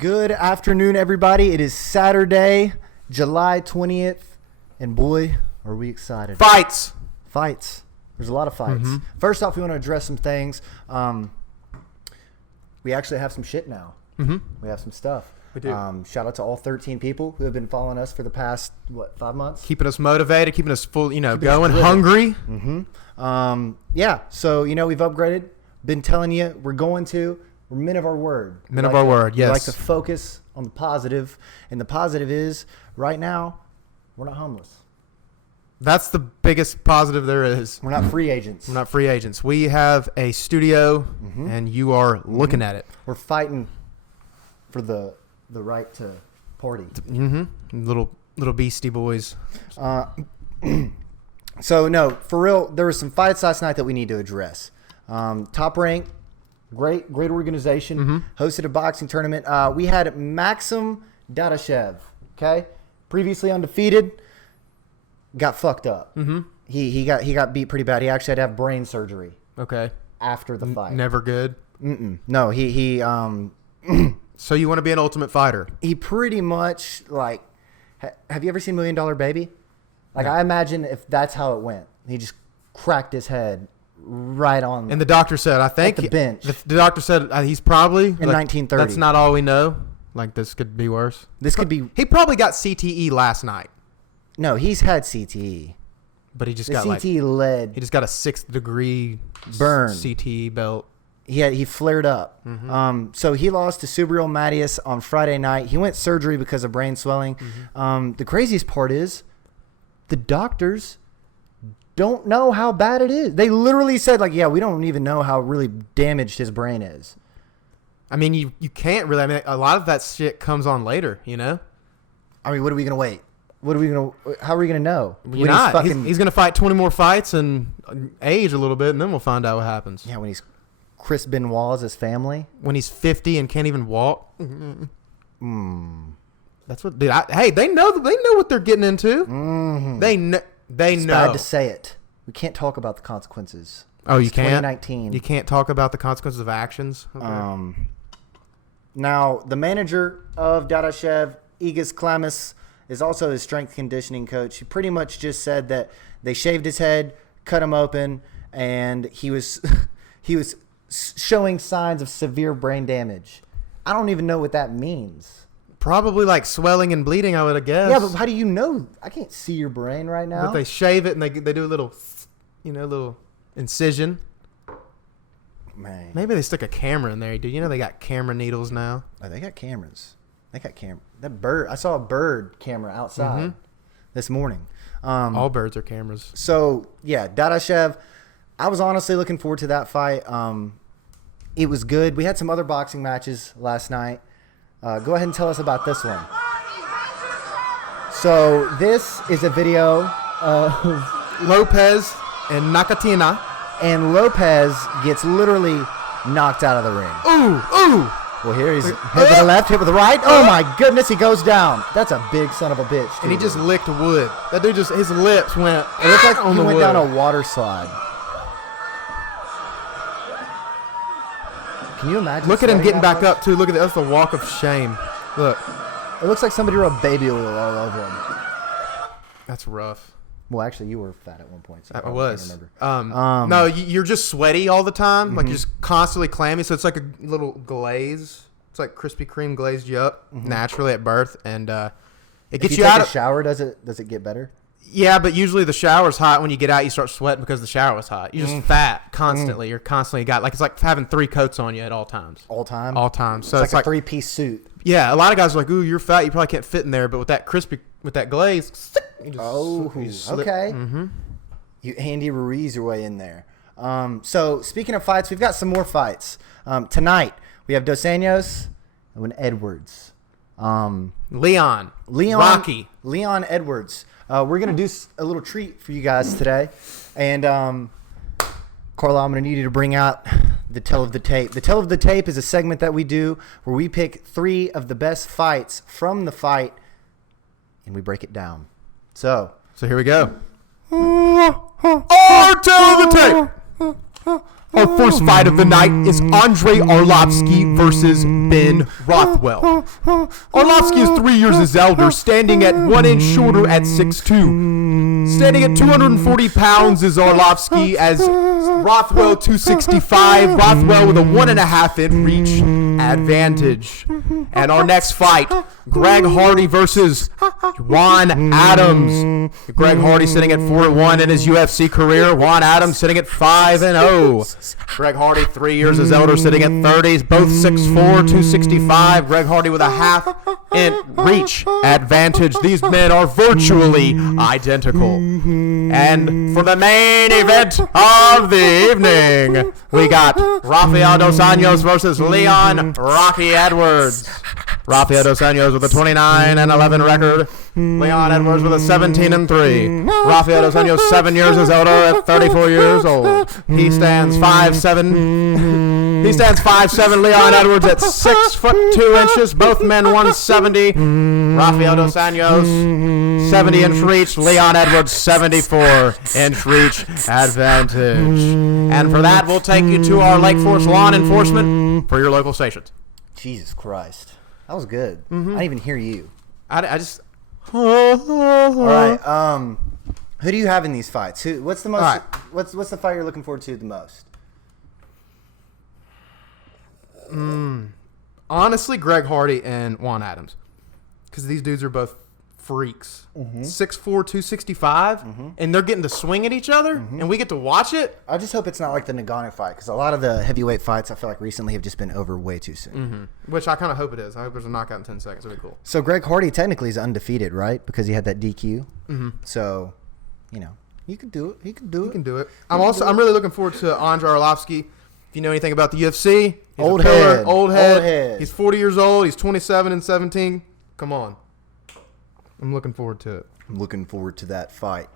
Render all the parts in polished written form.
Good afternoon, everybody. It is Saturday, July 20th, and boy, are we excited. Fights. There's a lot of fights. Mm-hmm. First off, we want to address some things. We actually have some shit now. Mm-hmm. We have some stuff. We do. Shout out to all 13 people who have been following us for the past, 5 months? Keeping us motivated, keeping us full, going, hungry. Mm-hmm. Yeah, so, we've upgraded. Been telling you, we're men of our word. Men of our word, yes. We like to focus on the positive, and the positive is, right now, we're not homeless. That's the biggest positive there is. We're not free agents. We're not free agents. We have a studio, and you are looking at it. We're fighting for the right to party. Mm-hmm. Little beastie boys. So, no, for real, there were some fights last night that we need to address. Top Rank, great organization, hosted a boxing tournament. We had Maxim Dadashev, okay? Previously undefeated, got fucked up. Mm-hmm. He got beat pretty bad. He actually had to have brain surgery. Okay. After the fight. Never good. No, he So you want to be an ultimate fighter? He pretty much have you ever seen $1 Million Baby? I imagine if that's how it went, he just cracked his head right on. And the doctor said, I think the bench. The doctor said he's probably in 1930. That's not all we know. This could be worse. He probably got CTE last night. No, he's had CTE. But he just got CTE he just got a 6th degree burn CTE belt. He flared up. So he lost to Subriel Matias on Friday night. He went surgery because of brain swelling. The craziest part is the doctors don't know how bad it is. They literally said, we don't even know how really damaged his brain is. I mean, you can't really. I mean, a lot of that shit comes on later, I mean, what are we going to wait? How are we going to know? He's going to fight 20 more fights and age a little bit, and then we'll find out what happens. Yeah, when he's Chris Benoit's his family. When he's 50 and can't even walk. That's what. Dude, they know what they're getting into. They know. It's bad to say it. We can't talk about the consequences. Oh, you can't? 2019. You can't talk about the consequences of actions? Okay. Now, the manager of Dadashev, Igis Klamis, is also his strength conditioning coach. He pretty much just said that they shaved his head, cut him open, and he was showing signs of severe brain damage. I don't even know what that means. Probably swelling and bleeding, I would guess. Yeah, but how do you know? I can't see your brain right now. But they shave it and they do a little, little incision. Man. Maybe they stick a camera in there, dude. They got camera needles now. Oh, they got cameras. That bird. I saw a bird camera outside this morning. All birds are cameras. So, yeah, Dadashev, I was honestly looking forward to that fight. It was good. We had some other boxing matches last night. Go ahead and tell us about this one. So this is a video of Lopez and Nakatina. And Lopez gets literally knocked out of the ring. Ooh. Well, here he's hit with the left, hit with the right. Oh, my goodness, he goes down. That's a big son of a bitch, too. And he just licked wood. That dude his lips went It looked like he went down a water slide. Can you imagine? Look at him getting back up, too. Look at that. That's the walk of shame. Look. It looks like somebody rubbed baby oil all over him. That's rough. Well, actually, you were fat at one point. So I was. No, you're just sweaty all the time. You're just constantly clammy. So it's like a little glaze. It's like Krispy Kreme glazed you up naturally at birth. And it gets you out of the shower. Does it get better? Yeah, but usually the shower's hot. When you get out, you start sweating because the shower was hot. You're just fat constantly. You're constantly it's like having 3 coats on you at all times. All time? All time. So it's like a 3-piece suit. Yeah, a lot of guys are like, ooh, you're fat. You probably can't fit in there. But with that glaze, you just okay. You Andy Ruiz your way in there. So speaking of fights, we've got some more fights. Tonight, we have Dos Anjos and Edwards. Leon, Rocky Edwards. We're gonna do a little treat for you guys today, and Carla, I'm gonna need you to bring out the tell of the tape. The tell of the tape is a segment that we do where we pick 3 of the best fights from the fight, and we break it down. So here we go. Our tell of the tape. Our first fight of the night is Andrei Arlovsky versus Ben Rothwell. Arlovsky is 3 years his elder, standing at 1 inch shorter at 6'2". Standing at 240 pounds is Arlovsky, as Rothwell 265. Rothwell with a 1.5 inch reach advantage. And our next fight, Greg Hardy versus Juan Adams. Greg Hardy sitting at 4-1 in his UFC career. Juan Adams sitting at 5-0. Greg Hardy, 3 years his elder, sitting at 30s. Both 6'4", 265. Greg Hardy with a 1/2 inch reach advantage. These men are virtually identical. And for the main event of the evening, we got Rafael Dos Anjos versus Leon Rocky Edwards. Rafael Dos Anjos with a 29-11 record. Leon Edwards with a 17-3. Rafael Dos Anjos, 7 years his elder at 34 years old. He stands 5'7". He stands 5'7". Leon Edwards at 6'2". Both men 170. Rafael Dos Anjos, 70-inch reach. Leon Edwards, 74-inch reach advantage. And for that, we'll take you to our Lake Forest law enforcement for your local stations. Jesus Christ. That was good. I didn't even hear you. I just... All right. Who do you have in these fights? What's the most? Right. What's the fight you're looking forward to the most? Honestly, Greg Hardy and Juan Adams, because these dudes are both freaks. 6'4", 265, and they're getting to swing at each other, and we get to watch it. I just hope it's not like the Nagano fight, because a lot of the heavyweight fights I feel like recently have just been over way too soon. Which I kind of hope it is. I hope there's a knockout in 10 seconds. It'll be cool. So Greg Hardy technically is undefeated, right? Because he had that DQ. So, you know, he could do it. He can do it. I'm really looking forward to Andrei Arlovsky. If you know anything about the UFC, he's old head. He's 40 years old. He's 27-17. Come on. I'm looking forward to it. I'm looking forward to that fight.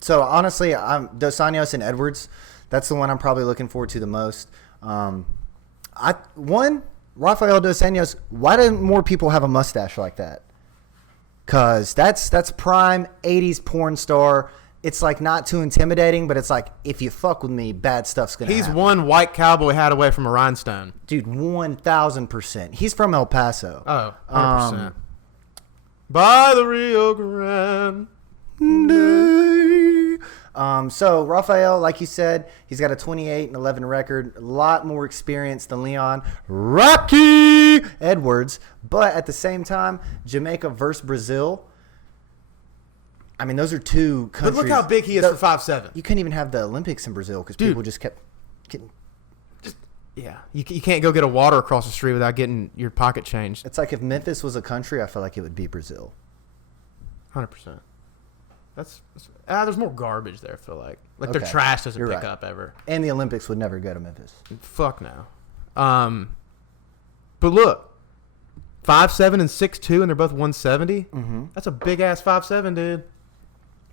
So honestly, Dos Anjos and Edwards. That's the one I'm probably looking forward to the most. Rafael Dos Anjos. Why didn't more people have a mustache like that? Cause that's prime 80s porn star. It's like not too intimidating, but it's like if you fuck with me, bad stuff's gonna happen. He's one white cowboy hat away from a rhinestone. Dude, 1,000%. He's from El Paso. Oh, 100%. By the Rio Grande. So Rafael, like you said, he's got a 28-11 record, a lot more experience than Leon Rocky Edwards. But at the same time, Jamaica versus Brazil. I mean, those are two countries. But look how big he is for 5'7". You couldn't even have the Olympics in Brazil because people just kept getting. Yeah, you can't go get a water across the street without getting your pocket changed. It's like if Memphis was a country, I feel like it would be Brazil. 100%. There's more garbage there, I feel like. Their trash doesn't pick up ever. And the Olympics would never go to Memphis. Fuck no. But look, 5'7" and 6'2", and they're both 170. That's a big-ass 5'7", dude.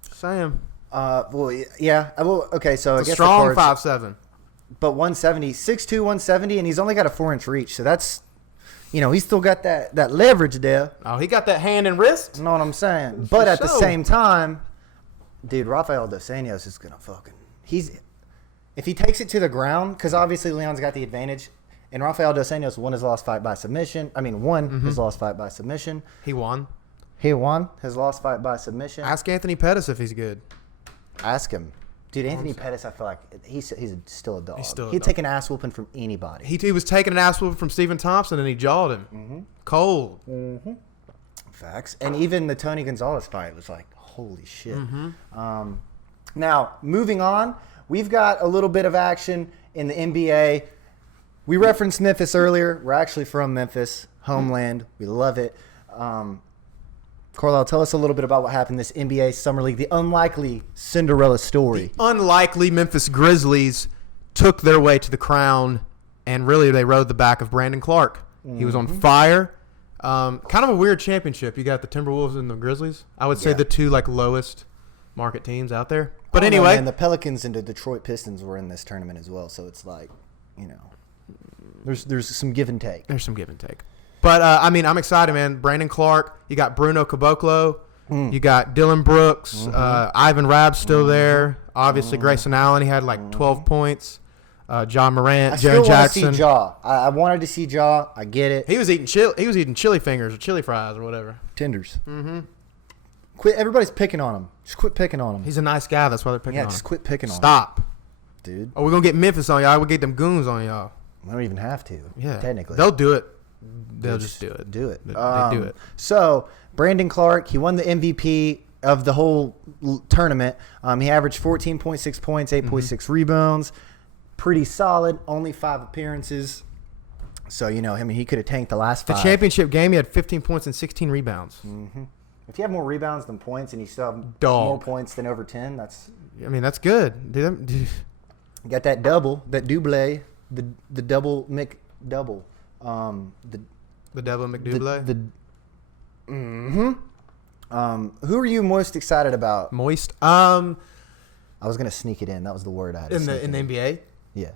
Sam. Well, yeah. Well, okay, so It's I guess strong 5'7". But 170, 6'2", 170, and he's only got a 4-inch reach. So that's, he's still got that leverage there. Oh, he got that hand and wrist? You know what I'm saying? But at the same time, dude, Rafael Dos Anjos is going to if he takes it to the ground, because obviously Leon's got the advantage, and Rafael Dos Anjos won his lost fight by submission. His lost fight by submission. He won his lost fight by submission. Ask Anthony Pettis if he's good. Ask him. Dude, Anthony Pettis, I feel like he's still a dog. He'd take an ass whooping from anybody. He was taking an ass whooping from Stephen Thompson, and he jawed him. Cold. Facts. And even the Tony Gonzalez fight was like, holy shit. Now, moving on, we've got a little bit of action in the NBA. We referenced Memphis earlier. We're actually from Memphis, homeland. We love it. Carlisle, tell us a little bit about what happened in this NBA Summer League, the unlikely Cinderella story. The unlikely Memphis Grizzlies took their way to the crown, and really they rode the back of Brandon Clark. He was on fire. Kind of a weird championship. You got the Timberwolves and the Grizzlies. I would say the two like lowest market teams out there. But anyway, and the Pelicans and the Detroit Pistons were in this tournament as well. So it's like, there's some give and take. There's some give and take. But I'm excited, man. Brandon Clark. You got Bruno Caboclo. You got Dylan Brooks. Ivan Rabb's still there. Obviously, Grayson Allen. He had like 12 points. John Morant, Jaren Jackson. I see Ja. I wanted to see Ja. I get it. He was eating chili fingers or chili fries or whatever. Tenders. Quit. Everybody's picking on him. Just quit picking on him. He's a nice guy. That's why they're picking on him. Yeah, just quit picking on him. Stop. Dude. Oh, we're going to get Memphis on y'all. We'll get them goons on y'all. We don't even have to. Yeah. Technically. They'll do it. They'll just do it. Do it. They do it. So, Brandon Clark, he won the MVP of the whole tournament. He averaged 14.6 points, 8.6 rebounds. Pretty solid. Only 5 appearances. So, he could have tanked the last 5. The championship game, he had 15 points and 16 rebounds. If you have more rebounds than points and you still have more points than over 10, that's good. Dude. You got that double, that double, the double McDouble. The double McDouble? Who are you most excited about? Moist. I was going to sneak it in. That was the word I had. In the NBA? Yeah.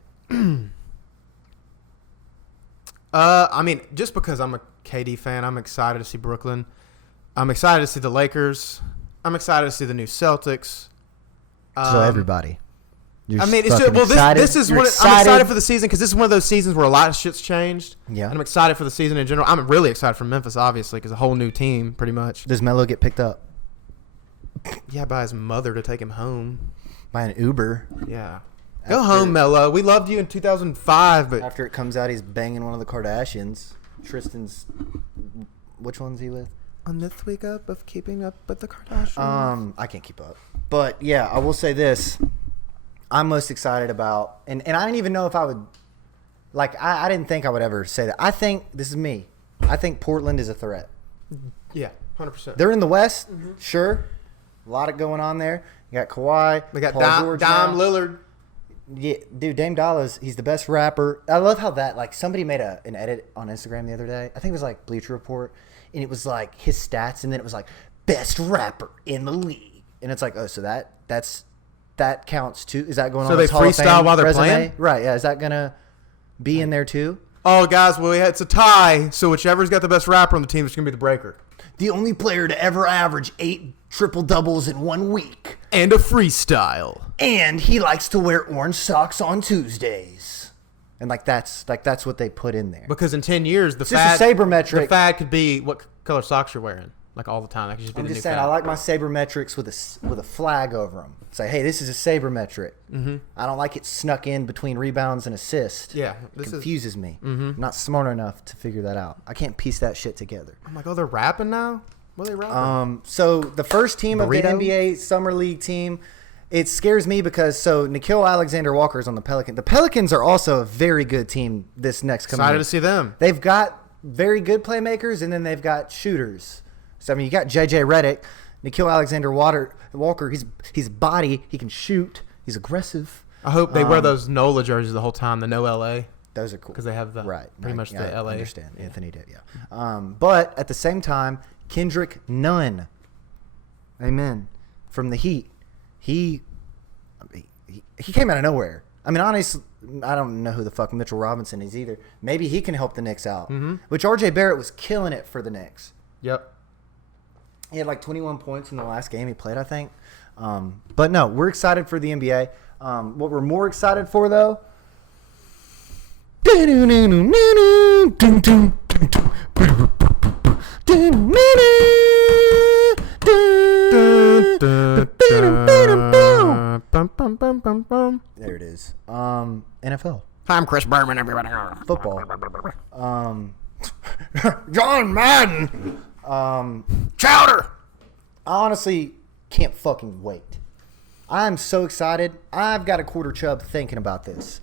Just because I'm a KD fan, I'm excited to see Brooklyn. I'm excited to see the Lakers. I'm excited to see the new Celtics. So everybody. This is I'm excited for the season because this is one of those seasons where a lot of shit's changed. Yeah. And I'm excited for the season in general. I'm really excited for Memphis, obviously, because a whole new team, pretty much. Does Melo get picked up? Yeah, by his mother to take him home. By an Uber. Yeah. Go home, Melo. We loved you in 2005, but after it comes out, he's banging one of the Kardashians. Tristan's. Which one's he with? On this week up of keeping up with the Kardashians. I can't keep up. But yeah, I will say this. I'm most excited about, and I didn't even know if I would, I didn't think I would ever say that. I think, this is me, I think Portland is a threat. Yeah, 100%. They're in the West, sure. A lot of going on there. You got Kawhi. We got Paul George Dom now. Lillard. Yeah, dude, Dame Dollars, he's the best rapper. I love how somebody made an edit on Instagram the other day. I think it was Bleacher Report, and it was his stats, and then it was best rapper in the league. And it's so that counts too. Is that going on? So they freestyle while they're playing? Right, yeah. Is that going to be in there too? Oh, guys, well, it's a tie. So whichever's got the best rapper on the team is going to be the breaker. The only player to ever average 8 triple-doubles in 1 week. And a freestyle. And he likes to wear orange socks on Tuesdays. And that's what they put in there. Because in 10 years, the fad could be what color socks you're wearing. All the time. That could just be the new fad. I like my sabermetrics with a flag over them. Say, hey, this is a sabermetric. I don't like it snuck in between rebounds and assists. Yeah. It confuses me. I'm not smart enough to figure that out. I can't piece that shit together. I'm oh, they're rapping now? What are they rapping? So the first team of the NBA Summer League team, it scares me because Nickeil Alexander-Walker is on the Pelicans. The Pelicans are also a very good team this next coming Excited year. to see them. They've got very good playmakers, and then they've got shooters. So, you got J.J. Redick, Nickeil Alexander-Walker. He's body. He can shoot. He's aggressive. I hope they wear those NOLA jerseys the whole time, the No LA. Those are cool. Because they have pretty much the LA. I understand. Yeah. Anthony did, yeah. But at the same time, Kendrick Nunn. Amen. From the Heat. He came out of nowhere. Honestly, I don't know who the fuck Mitchell Robinson is either. Maybe he can help the Knicks out. Which R.J. Barrett was killing it for the Knicks. Yep. He had 21 points in the last game he played, I think. But no, we're excited for the NBA. What we're more excited for, though, there it is. NFL. Hi, I'm Chris Berman, everybody. Football. John Madden. Chowder. I honestly can't fucking wait. I'm so excited. I've got a quarter chub thinking about this.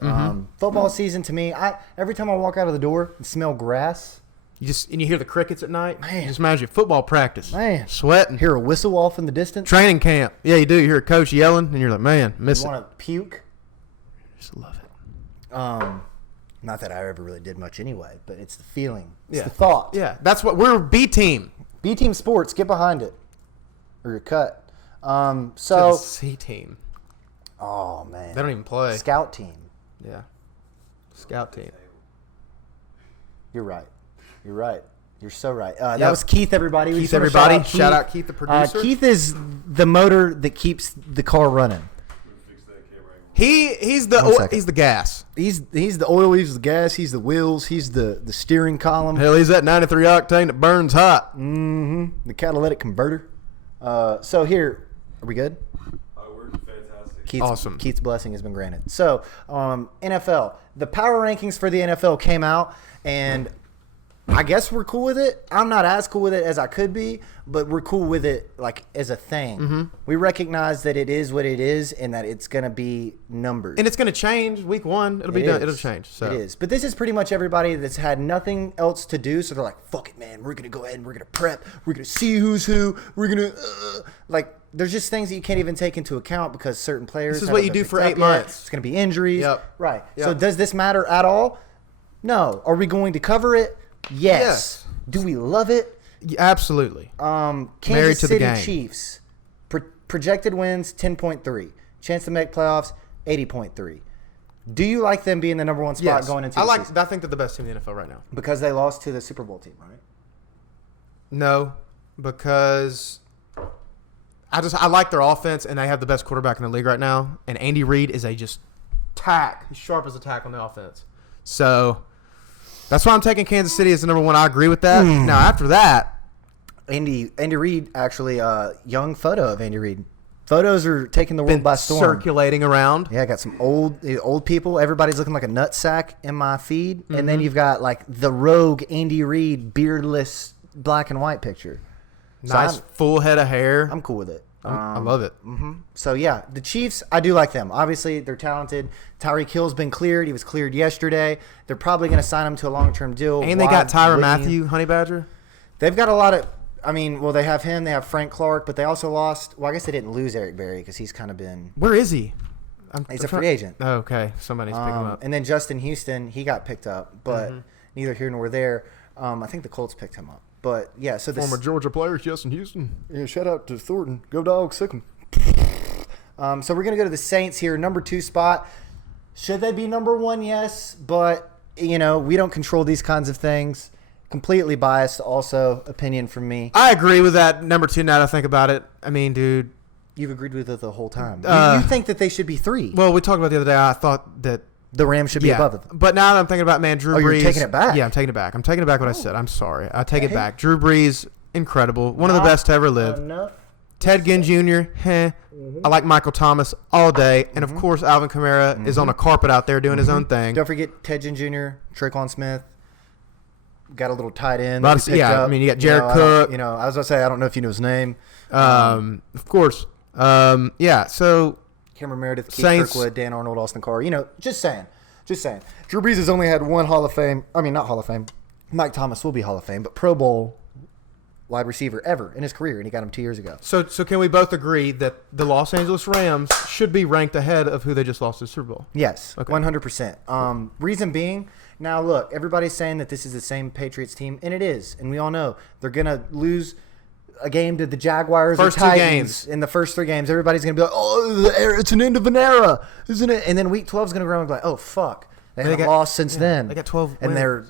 Football season to me, every time I walk out of the door and smell grass. And you hear the crickets at night. Man. It just reminds you of football practice. Man. Sweating. Hear a whistle off in the distance. Training camp. Yeah, you do. You hear a coach yelling, and you're like, man, miss You it. want to puke. Just love it. Not that I ever really did much anyway, but it's the feeling. It's Yeah. the thought. Yeah, that's what we're B team. B team sports, get behind it. Or you're cut. To So, the C team. oh, man. They don't even play. Scout team. Yeah. Scout team. You're right. You're right. You're so right. That Yep. was Keith, everybody. We Keith, just wanna everybody. Shout out Keith, the producer. Keith is the motor that keeps the car running. He's One the second. he's the gas. He's the oil, he's the gas, he's the wheels, he's the steering column. Hell, he's that 93 octane that burns hot. The catalytic converter. So here, are we good? We're fantastic. Keith's, Awesome. Keith's blessing has been granted. So, NFL. The power rankings for the NFL came out, and I guess we're cool with it. I'm not as cool with it as I could be, but we're cool with it like as a thing. We recognize that it is what it is and that it's going to be numbered. And it's going to change week 1. It'll be done. It'll change. So It is. But this is pretty much everybody that's had nothing else to do. So they're like, fuck it, man. We're going to go ahead and we're going to prep. We're going to see who's who. We're going to, like, there's just things that you can't even take into account because certain players. This is haven't what you been do for picked 8 up yet. months. It's going to be injuries. Yep. Right. Yep. So does this matter at all? No. Are we going to cover it? Yes. Do we love it? Yeah, absolutely. Kansas Married to the City game. Chiefs. Projected wins 10.3. Chance to make playoffs 80.3. Do you like them being the number one spot Yes. going into the season? I think they're the best team in the NFL right now. Because they lost to the Super Bowl team, right? No, because I like their offense and they have the best quarterback in the league right now. And Andy Reid is a just tack. He's sharp as a tack on the offense. So that's why I'm taking Kansas City as the number 1. I agree with that. Now after that, Andy Reid, actually, young photo of Andy Reid. Photos are taking the world been by storm. circulating around. Yeah, I got some old people. Everybody's looking like a nutsack in my feed. And then you've got like the rogue Andy Reid beardless black and white picture. So Nice full head of hair. I'm cool with it. I love it. So, yeah, the Chiefs, I do like them. Obviously, they're talented. Tyreek Hill's been cleared. He was cleared yesterday. They're probably going to sign him to a long-term deal. And they Why got Tyrann wouldn't Mathieu, you? Honey Badger. They've got a lot of – I mean, well, they have him. They have Frank Clark. But they also lost – well, I guess they didn't lose Eric Berry because he's kind of been – Where is he? he's a free agent. Oh, okay. Somebody's picking him up. And then Justin Houston, he got picked up. But neither here nor there. I think the Colts picked him up. But, yeah, so this – Georgia player, Justin Houston. Yeah, shout out to Thornton. Go Dogs, sick 'em. So we're going to go to the Saints here, number 2 spot. Should they be number 1? Yes. But, you know, we don't control these kinds of things. Completely biased also, opinion from me. I agree with that number 2 now that I think about it. I mean, dude. You've agreed with it the whole time. You think that they should be 3. Well, we talked about the other day. I thought that. The Rams should be above them. But now that I'm thinking about, man, Drew Brees. You're taking it back? Yeah, I'm taking it back. I'm taking it back what I said. I'm sorry. I take it back. Drew Brees, incredible. One of the best to ever live. Enough. Ted Ginn Jr., I like Michael Thomas all day. And, of course, Alvin Kamara is on a carpet out there doing his own thing. Don't forget Ted Ginn Jr., Traquan Smith. Got a little tight end. I mean, you got Jared Cook. I was going to say, I don't know if you know his name. Of course. Yeah, so. Cameron Meredith, Keith Saints. Kirkwood, Dan Arnold, Austin Carr. Just saying. Drew Brees has only had 1 Hall of Fame. I mean, not Hall of Fame. Mike Thomas will be Hall of Fame, but Pro Bowl wide receiver ever in his career, and he got him 2 years ago. So can we both agree that the Los Angeles Rams should be ranked ahead of who they just lost to the Super Bowl? Yes, Okay. 100%. Reason being, now look, everybody's saying that this is the same Patriots team, and it is, and we all know they're going to lose a game to the Jaguars First or 2 Titans games. in the first 3 games. Everybody's going to be like, oh, it's an end of an era, isn't it? And then week 12 is going to grow and be like, oh, fuck. They haven't lost since then. They got 12 and wins.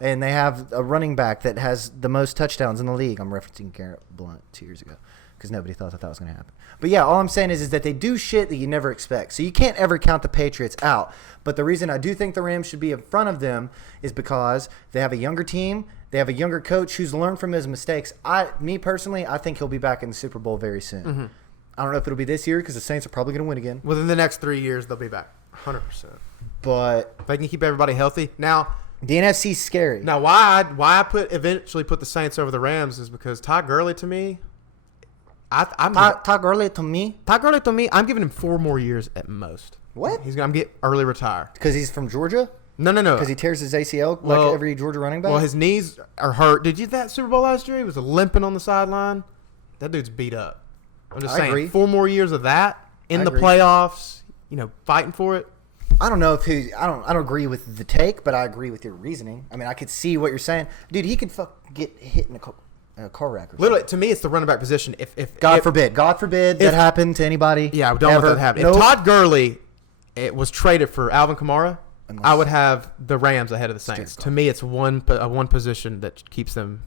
and they have a running back that has the most touchdowns in the league. I'm referencing Garrett Blunt 2 years ago because nobody thought that was going to happen. But yeah, all I'm saying is that they do shit that you never expect. So you can't ever count the Patriots out. But the reason I do think the Rams should be in front of them is because they have a younger team. They have a younger coach who's learned from his mistakes. Me personally, I think he'll be back in the Super Bowl very soon. I don't know if it'll be this year because the Saints are probably going to win again. Within the next 3 years, they'll be back. 100%. But If they can keep everybody healthy. Now, the NFC's scary. why I eventually put the Saints over the Rams is because Todd Gurley to me, Todd Gurley to me. I'm giving him 4 more years at most. What? He's going to get early retire. Because he's from Georgia? No. Because he tears his ACL like every Georgia running back? Well, his knees are hurt. Did you that Super Bowl last year? He was limping on the sideline. That dude's beat up. I'm just saying, agree. 4 more years of that in I the agree. playoffs, fighting for it. I don't know if I don't agree with the take, but I agree with your reasoning. I mean, I could see what you're saying, dude. He could get hit in a car wreck. Or Literally, to me, it's the running back position. If God forbid that happened to anybody. Yeah, I don't want that to happen. Nope. If Todd Gurley was traded for Alvin Kamara, I would have the Rams ahead of the Saints. To me, it's one position that keeps them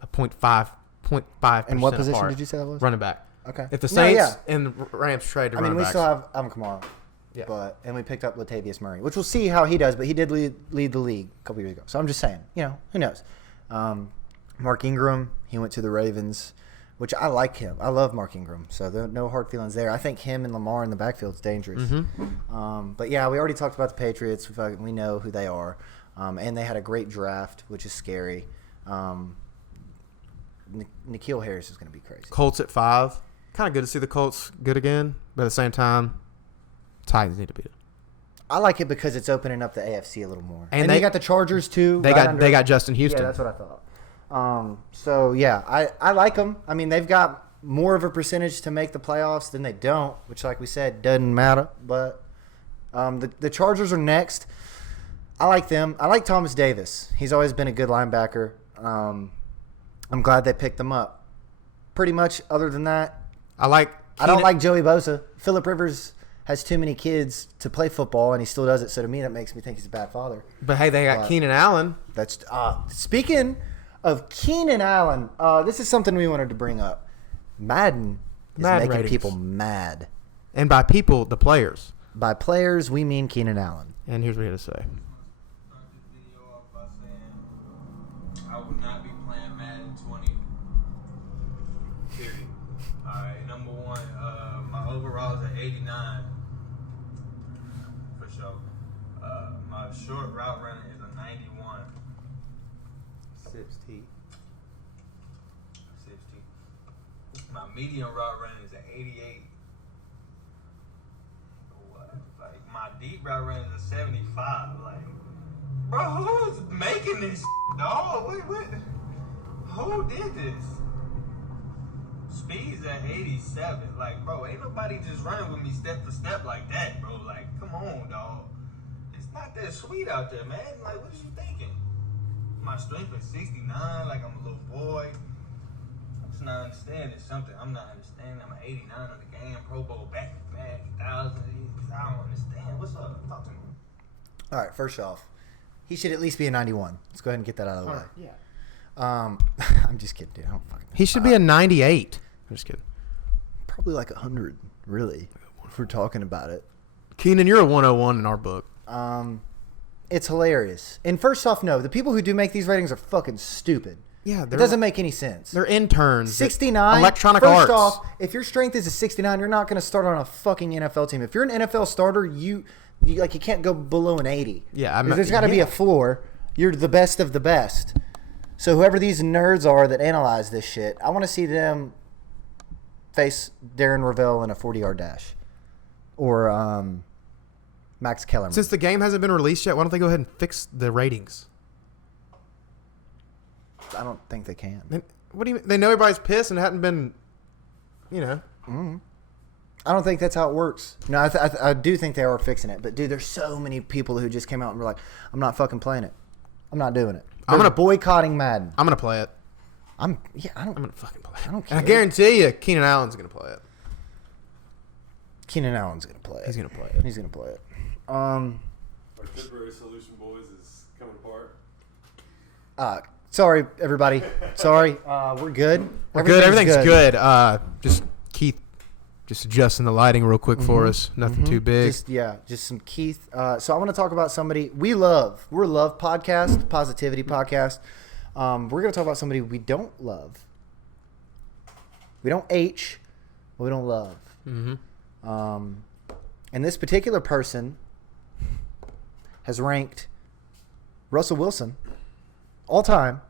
a 0.5%. And what position apart. Did you say that was? Running back. Okay. If the Saints and the Rams trade to running backs. We still have Alvin Kamara. Yeah. And we picked up Latavius Murray, which we'll see how he does, but he did lead the league a couple years ago. So I'm just saying, who knows? Mark Ingram, he went to the Ravens, which I like him. I love Mark Ingram, so no hard feelings there. I think him and Lamar in the backfield is dangerous. Mm-hmm. But yeah, we already talked about the Patriots. We know who they are, and they had a great draft, which is scary. N'Keal Harris is going to be crazy. Colts at 5. Kind of good to see the Colts good again, but at the same time, Titans need to beat it. I like it because it's opening up the AFC a little more, and they got the Chargers too. They got Justin Houston. Yeah, that's what I thought. So yeah, I like them. I mean, they've got more of a percentage to make the playoffs than they don't, which, like we said, doesn't matter. But the Chargers are next. I like them. I like Thomas Davis. He's always been a good linebacker. I'm glad they picked him up. Pretty much. Other than that, I don't like Joey Bosa. Phillip Rivers has too many kids to play football, and he still does it. So to me, that makes me think he's a bad father. But hey, they got Keenan Allen. That's speaking of Keenan Allen. This is something we wanted to bring up. Madden is making ratings. People mad, and by people, the players. By players, we mean Keenan Allen. And here's what he had to say. I would not be playing Madden 20. Period. All right, number one, my overalls are 89. For sure. My short route running is a 91. Sips T. My medium route running is an 88. Like, my deep route running is a 75. Like, bro, who's making this dog? What? Who did this? Speed's at 87. Like, bro, ain't nobody just running with me step for step like that, bro. Like, come on, dog. It's not that sweet out there, man. Like, what is you thinking? My strength is 69, like I'm a little boy. I'm just not understanding something. I'm not understanding. I'm an 89 on the game, Pro Bowl back to back, 1,000. I don't understand. What's up? Talk to me. All right, first off, he should at least be a 91. Let's go ahead and get that out of the way. Yeah. I'm just kidding, dude. I don't fucking. He should be a 98. I'm just kidding. Probably like 100, really, if we're talking about it. Keenan, you're a 101 in our book. It's hilarious. And first off, no, the people who do make these ratings are fucking stupid. Yeah, it doesn't make any sense. They're interns. 69. Electronic Arts. First off, if your strength is a 69, you're not going to start on a fucking NFL team. If you're an NFL starter, you can't go below an 80. Yeah, there's got to be a floor. You're the best of the best. So whoever these nerds are that analyze this shit, I want to see them face Darren Ravel in a 40-yard dash, or Max Kellerman. Since the game hasn't been released yet, why don't they go ahead and fix the ratings? I don't think they can. What do you mean? They know everybody's pissed and it hadn't been, Mm-hmm. I don't think that's how it works. No, I do think they are fixing it. But, dude, there's so many people who just came out and were like, I'm not fucking playing it. I'm not doing it. I'm going to boycotting Madden. I'm going to play it. I'm going to fucking play it. I don't care. And I guarantee you, Keenan Allen's going to play it. Keenan Allen's going to play it. He's going to play it. He's going to play it. Our temporary solution, boys, is coming apart. Sorry, everybody. Sorry. We're good. We're good. Everything's good. Just Keith, just adjusting the lighting real quick for us. Nothing too big. Just some Keith. So I want to talk about somebody we love. We're a love podcast, positivity podcast. We're going to talk about somebody we don't love. We don't H, but we don't love. Mm-hmm. And this particular person has ranked Russell Wilson all time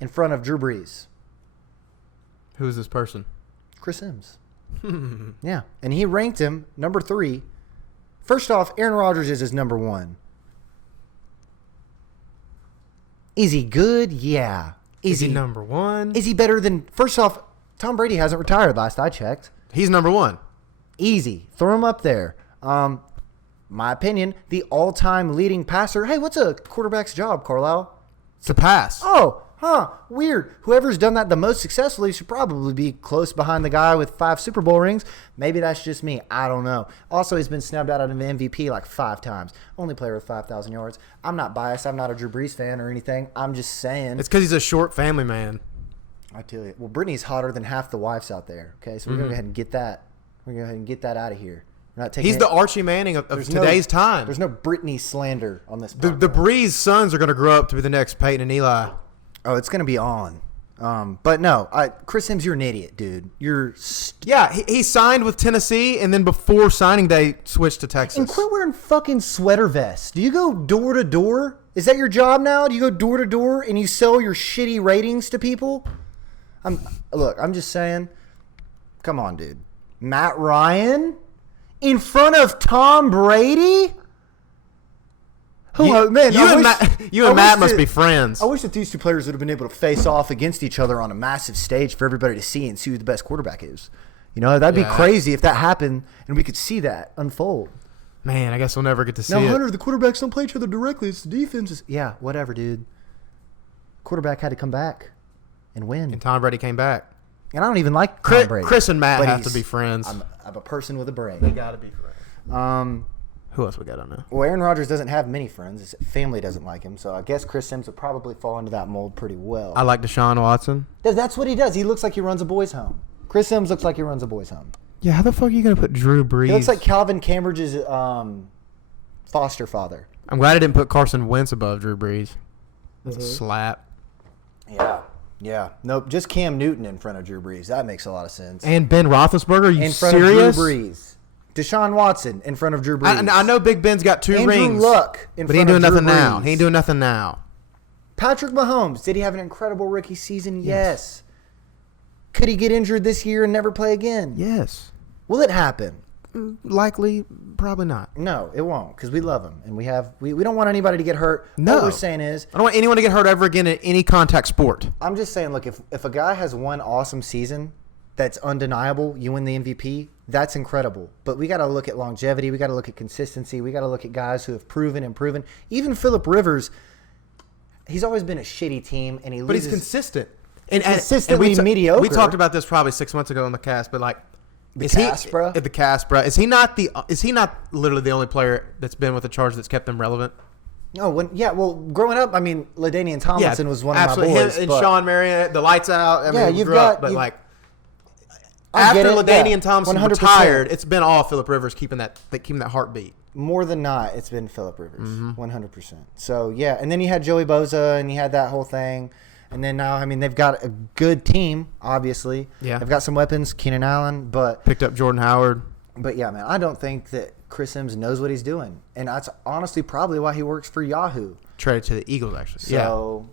in front of Drew Brees. Who is this person? Chris Sims. Yeah. And he ranked him number 3. First off, Aaron Rodgers is his number 1. Is he good? Yeah. Is he number 1? Is he better than... First off, Tom Brady hasn't retired last I checked. He's number 1. Easy. Throw him up there. my opinion, the all-time leading passer. Hey, what's a quarterback's job, Carlisle? To pass. Oh, weird. Whoever's done that the most successfully should probably be close behind the guy with 5 Super Bowl rings. Maybe that's just me. I don't know. Also, he's been snubbed out of an MVP like 5 times. Only player with 5,000 yards. I'm not biased. I'm not a Drew Brees fan or anything. I'm just saying. It's because he's a short family man. I tell you. Well, Brittany's hotter than half the wives out there. Okay, so we're going to go ahead and get that. We're going to go ahead and get that out of here. We're not taking He's the Archie Manning of today's time. There's no Brittany slander on this podcast. The Brees sons are going to grow up to be the next Peyton and Eli. Oh, it's going to be on. But no, Chris Sims, you're an idiot, dude. He signed with Tennessee, and then before signing day, switched to Texas. And quit wearing fucking sweater vests. Do you go door to door? Is that your job now? Do you go door to door and you sell your shitty ratings to people? I'm just saying. Come on, dude. Matt Ryan in front of Tom Brady? You and Matt must be friends. I wish that these two players would have been able to face off against each other on a massive stage for everybody to see and see who the best quarterback is. You know, that'd be crazy if that happened and we could see that unfold. Man, I guess we'll never get to see it. Now, Hunter, the quarterbacks don't play each other directly. It's the defenses. Yeah, whatever, dude. Quarterback had to come back and win. And Tom Brady came back. And I don't even like Tom Brady. Chris and Matt have to be friends. I'm a person with a brain. They got to be friends. Who else we got on there? Well, Aaron Rodgers doesn't have many friends. His family doesn't like him. So I guess Chris Sims would probably fall into that mold pretty well. I like Deshaun Watson. That's what he does. He looks like he runs a boys' home. Chris Sims looks like he runs a boys' home. Yeah, how the fuck are you going to put Drew Brees? He looks like Calvin Cambridge's foster father. I'm glad I didn't put Carson Wentz above Drew Brees. That's a slap. Yeah. Nope, just Cam Newton in front of Drew Brees. That makes a lot of sense. And Ben Roethlisberger, are you in front serious? Of Drew Brees. Deshaun Watson in front of Drew Brees. I know Big Ben's got 2 Andrew rings. Luck in but front of Drew Brees. He ain't doing nothing now. Patrick Mahomes, did he have an incredible rookie season? Yes. Could he get injured this year and never play again? Yes. Will it happen? Likely, probably not. No, it won't, because we love him and we don't want anybody to get hurt. No. What we're saying is, I don't want anyone to get hurt ever again in any contact sport. I'm just saying, look, if a guy has one awesome season that's undeniable, you win the MVP, that's incredible. But we got to look at longevity. We got to look at consistency. We got to look at guys who have proven and proven. Even Phillip Rivers, he's always been a shitty team, and but he's consistent. And consistently mediocre. We talked about this probably 6 months ago on the cast, but like. The cast, bro. Is he not literally the only player that's been with the Chargers that's kept them relevant? No, well, growing up, I mean, LaDainian Tomlinson was one of my boys. Him and Sean Marion, the lights out. After LaDainian Tomlinson 100%. retired, it's been all Phillip Rivers keeping that heartbeat. More than not, it's been Phillip Rivers, 100%. So yeah, and then you had Joey Bosa, and you had that whole thing. And then now, I mean, they've got a good team, obviously. Yeah. They've got some weapons, Keenan Allen, but... Picked up Jordan Howard. But, yeah, man, I don't think that Chris Sims knows what he's doing. And that's honestly probably why he works for Yahoo. Traded to the Eagles, actually. So,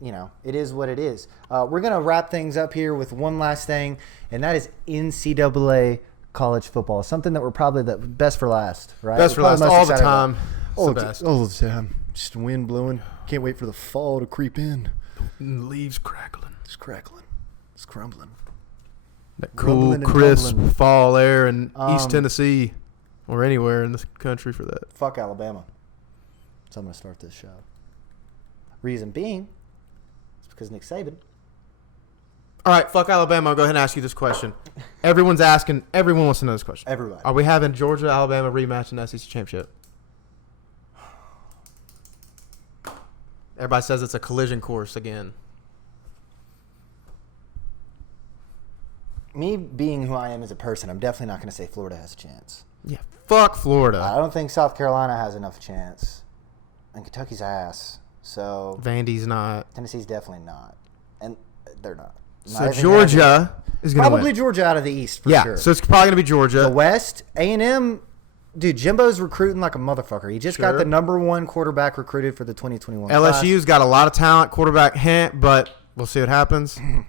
you know, it is what it is. We're going to wrap things up here with one last thing, and that is NCAA college football. Something that we're probably the best for last, right? Best for last all the time. All the time. Just wind blowing. Can't wait for the fall to creep in. And the leaves crackling. It's crackling. It's crumbling. That cool, crisp fall air in East Tennessee or anywhere in this country for that. Fuck Alabama. So I'm going to start this show. Reason being, it's because Nick Saban. All right, fuck Alabama. I'll go ahead and ask you this question. Everyone's asking. Everyone wants to know this question. Everybody. Are we having Georgia-Alabama rematch in the SEC championship? Everybody says it's a collision course again. Me being who I am as a person, I'm definitely not going to say Florida has a chance. Yeah, fuck Florida. I don't think South Carolina has enough chance. And Kentucky's ass. So Vandy's not. Tennessee's definitely not. And they're not. So Georgia is going to probably win. Georgia out of the East for sure. So it's probably going to be Georgia. The West, A&M... Dude, Jimbo's recruiting like a motherfucker. He just got the #1 quarterback recruited for the 2021 LSU's got a lot of talent, quarterback hint, but we'll see what happens. Who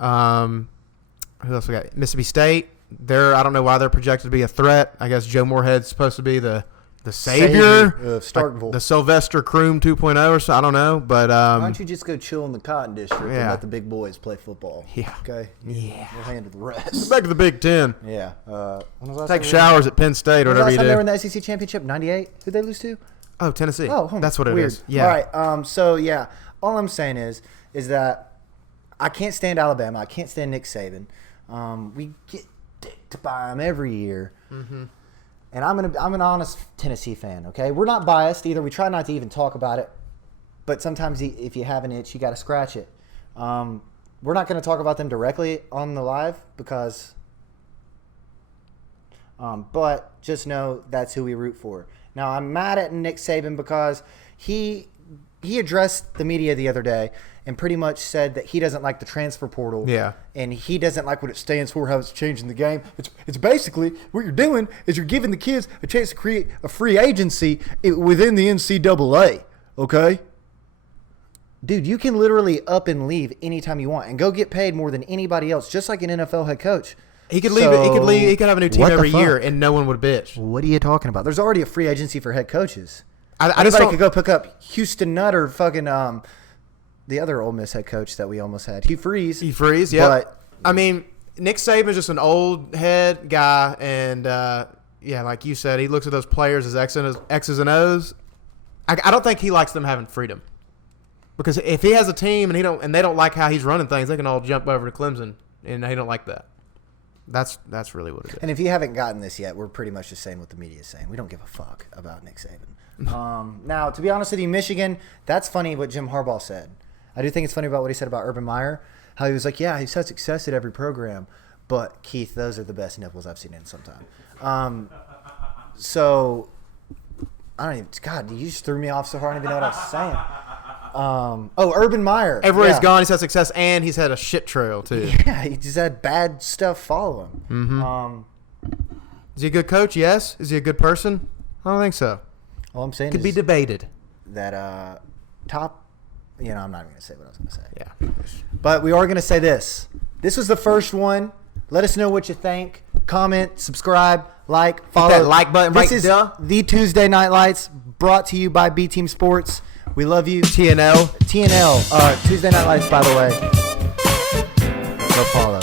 else we got? Mississippi State. I don't know why they're projected to be a threat. I guess Joe Moorhead's supposed to be the the savior of Starkville. the Sylvester Croom 2.0 or so. I don't know, but why don't you just go chill in the Cotton District and let the big boys play football? Yeah. Okay. Yeah. We'll handle the rest. Back to the Big Ten. Yeah. Take showers at Penn State or whatever you do. They were in the SEC championship '98. Who'd they lose to? Oh, Tennessee. Oh, that's what it weird. is. Yeah. All right. So yeah, all I'm saying is that I can't stand Alabama. I can't stand Nick Saban. We get dicked by him every year. Mm-hmm. And I'm an honest Tennessee fan, okay? We're not biased either. We try not to even talk about it. But sometimes if you have an itch, you got to scratch it. We're not going to talk about them directly on the live because but just know that's who we root for. Now, I'm mad at Nick Saban because he addressed the media the other day and pretty much said that he doesn't like the transfer portal. Yeah. And he doesn't like what it stands for, how it's changing the game. It's basically what you're doing is you're giving the kids a chance to create a free agency within the NCAA, okay? Dude, you can literally up and leave anytime you want and go get paid more than anybody else, just like an NFL head coach. He could leave. He could leave. He could have a new team every year, and no one would bitch. What are you talking about? There's already a free agency for head coaches. Anybody could go pick up Houston Nutt or fucking the other Ole Miss head coach that we almost had. Hugh Freeze. Yeah. But I mean, Nick Saban's just an old head guy, and yeah, like you said, he looks at those players as X's and O's. I don't think he likes them having freedom, because if he has a team and they don't like how he's running things, they can all jump over to Clemson, and he don't like that. That's really what it is. And if you haven't gotten this yet, we're pretty much just saying what the media is saying. We don't give a fuck about Nick Saban. Now, to be honest with you, Michigan, that's funny what Jim Harbaugh said. I do think it's funny about what he said about Urban Meyer, how he was like, yeah, he's had success at every program, but Keith, those are the best nipples I've seen in some time. So, I don't even, God, you just threw me off so hard I don't even know what I was saying. Urban Meyer. Everywhere he's gone, he's had success, and he's had a shit trail, too. Yeah, he just had bad stuff follow him. Mm-hmm. Is he a good coach? Yes. Is he a good person? I don't think so. All I'm saying could be debated. That top, I'm not even going to say what I was going to say. Yeah. But we are going to say this. This was the first one. Let us know what you think. Comment, subscribe, like, follow. Hit that like button this right is there. the Tuesday Night Lights, brought to you by B Team Sports. We love you. TNL. Tuesday Night Lights, by the way. Go follow.